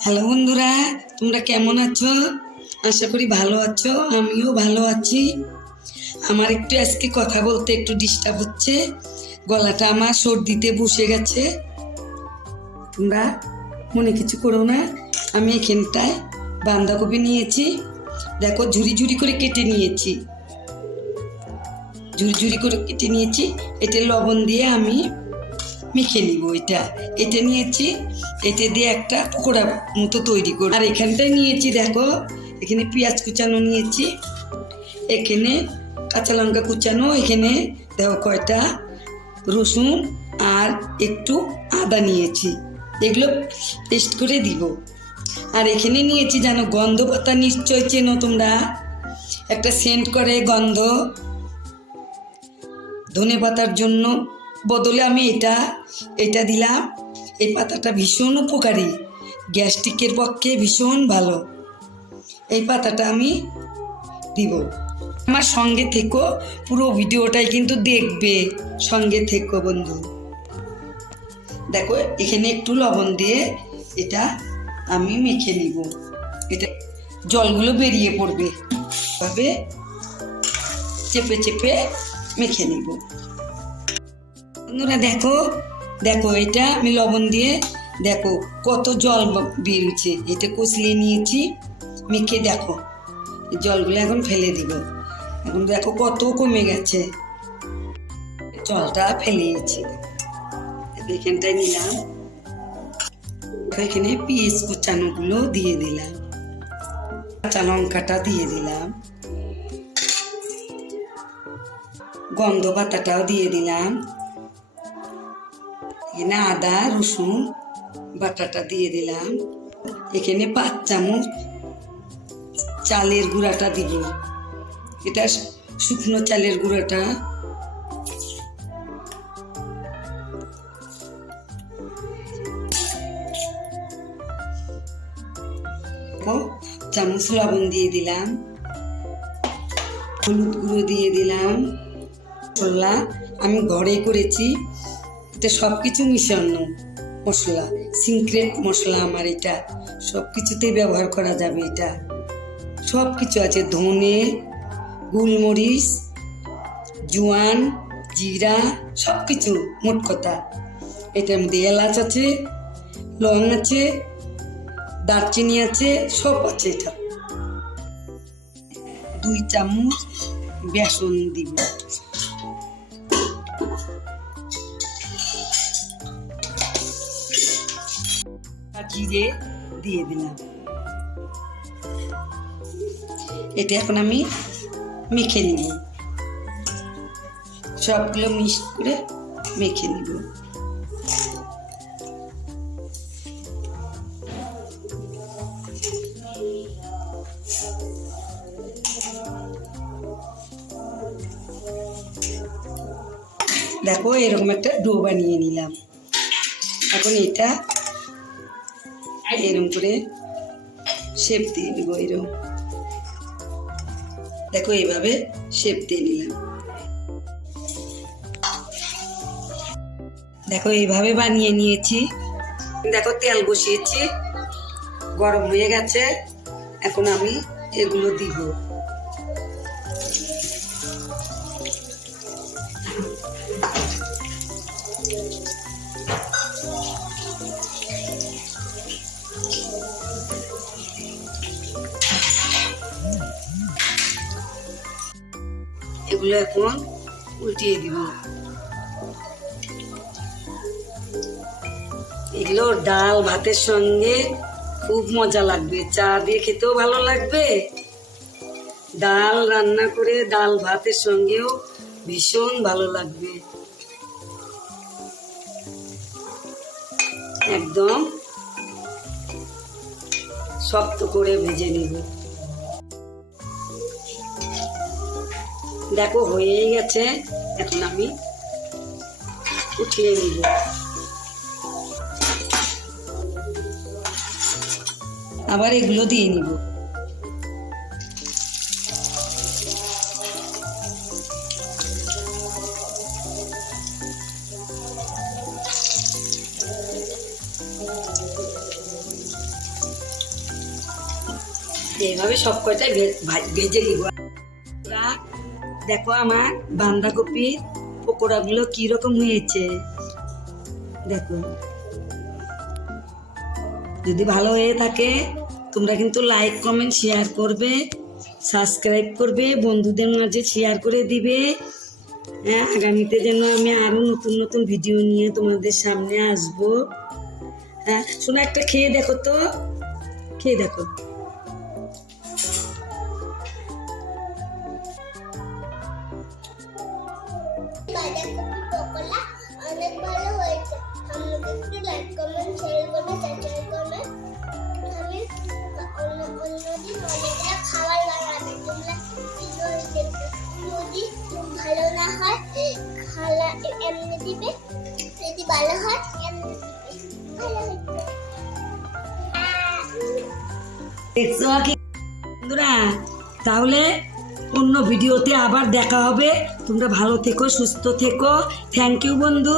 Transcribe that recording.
Hello বন্ধুরা, তোমরা কেমন আছো? আশা করি ভালো আছো। আমিও ভালো আছি। আমার একটু আজকে কথা বলতে একটু ডিস্টার্ব হচ্ছে, গলাটা আমার সর্দিতে বসে গেছে। তোমরা মনে কিছু করো না। আমি এখানটায় বাঁধাকপি নিয়েছি, দেখো ঝুরি ঝুরি করে কেটে নিয়েছি, ঝুরি ঝুরি করে কেটে নিয়েছি। এটা লবণ দিয়ে আমি মেখে নিব। এটা নিয়েছি, এটা দিয়ে একটা পকোড়া মতো তৈরি করব। আর এখানটায় নিয়েছি, দেখো এখানে পেঁয়াজ কুচানো নিয়েছি, এখানে কাঁচা লঙ্কা কুচানো, এখানে দেখো কয়টা রসুন আর একটু আদা নিয়েছি, এগুলো পেস্ট করে দিব। আর এখানে নিয়েছি জানো গন্ধ পাতা, নিশ্চয় চেনো তোমরা, একটা সেন্ট করে গন্ধ। ধনে পাতার জন্য বদলে আমি এটা দিলাম। এই পাতাটা ভীষণ উপকারী, গ্যাস্ট্রিকের পক্ষে ভীষণ ভালো। এই পাতাটা আমি দিব। আমার সঙ্গে থেকো, পুরো ভিডিওটাই কিন্তু দেখবে, সঙ্গে থেকো বন্ধু। দেখো এখানে একটু লবণ দিয়ে এটা আমি মেখে নিব। এটা জলগুলো বেরিয়ে পড়বে, ভাবে চেপে চেপে মেখে নিব। বন্ধুরা দেখো দেখো, এটা আমি লবণ দিয়ে দেখো কত জল বেরিয়েছে। এটা কচলিয়ে নিয়েছি, মেখে দেখো জলগুলো এখন ফেলে দিব। এখন দেখো কত কমে গেছে, জলটা ফেলিয়েছি। এখানটায় নিলাম, এখানে পেঁয়াজ কুচানোগুলো দিয়ে দিলাম, কাঁচা লঙ্কাটা দিয়ে দিলাম, গন্ধ পাতাটাও দিয়ে দিলাম, এখানে আদা রসুন বাটাটা দিয়ে দিলাম, এখানে 5 চামচ চালের গুঁড়াটা দিব। এটা শুকনো চালের গুঁড়াটা, চামচ লবণ দিয়ে দিলাম, হলুদ গুঁড়ো দিয়ে দিলাম। মশলা আমি ঘরে করেছি, এটা সব কিছু মিশানো মশলা, সিক্রেট মশলা আমার। এটা সব কিছুতেই ব্যবহার করা যাবে। এটা সব কিছু আছে, ধনে গোলমরিচ জোয়ান জিরা সব কিছু, মোট কথা। এটার মধ্যে এলাচ আছে, লং আছে, দারচিনি আছে, সব আছে। এটা 2 চামচ বেসন দিব, জিরে দিয়ে দিলাম। এটা এখন আমি মেখে নিব, সবগুলো মিক্স করে মেখে নিব। দেখো এরকম একটা ডো বানিয়ে নিলাম। এখন এটা এরকম করে শেপ দিয়ে দিব। এরকম দেখো এইভাবে শেপ দিয়ে নিলাম। দেখো এইভাবে বানিয়ে নিয়েছি। দেখো তেল বসিয়েছি, গরম হয়ে গেছে। এখন আমি এগুলো দিব। এগুলো এখন উল্টিয়ে দিব। এগুলো ডাল ভাতের সঙ্গে খুব মজা লাগবে, চা দিয়ে খেতেও ভালো লাগবে। ডাল রান্না করে ডাল ভাতের সঙ্গেও ভীষণ ভালো লাগবে। একদম শক্ত করে ভেজে নিব। দেখো হয়েই গেছে, এখন আমি উঠিয়ে নিব। আবার এগুলো দিয়ে নিব। এইভাবে সব কয়টাই ভেজে নিব। দেখো আমার বাঁধাকপির পকোড়াগুলো কিরকম হয়েছে, দেখো। যদি ভালো হয়ে থাকে তোমরা কিন্তু লাইক কমেন্ট শেয়ার করবে, সাবস্ক্রাইব করবে, বন্ধুদের মাঝে শেয়ার করে দিবে। হ্যাঁ, আগামীতে যেন আমি আরও নতুন নতুন ভিডিও নিয়ে তোমাদের সামনে আসবো। হ্যাঁ শোনো, একটা খেয়ে দেখো তো, খেয়ে দেখো। বাঁধাকপি পকোড়া অনেক ভালো হয়েছে। আমাদেরকে লাইক কমেন্ট শেয়ার করবে, সাবস্ক্রাইব করবে। আমি অন্যদিন অনেকগুলো খাবার বানাবে, তোমরা ভিডিও দেখবে। যদি ভালো না হয় খালা এমনি দিবে, যদি ভালো হয় এমনি দিবে। ভালো হয়েছে। দেখছো কি বন্ধুরা? তাহলে অন্য ভিডিওতে আবার দেখা হবে। তোমরা ভালো থেকো, সুস্থ থেকো। থ্যাংক ইউ বন্ধু।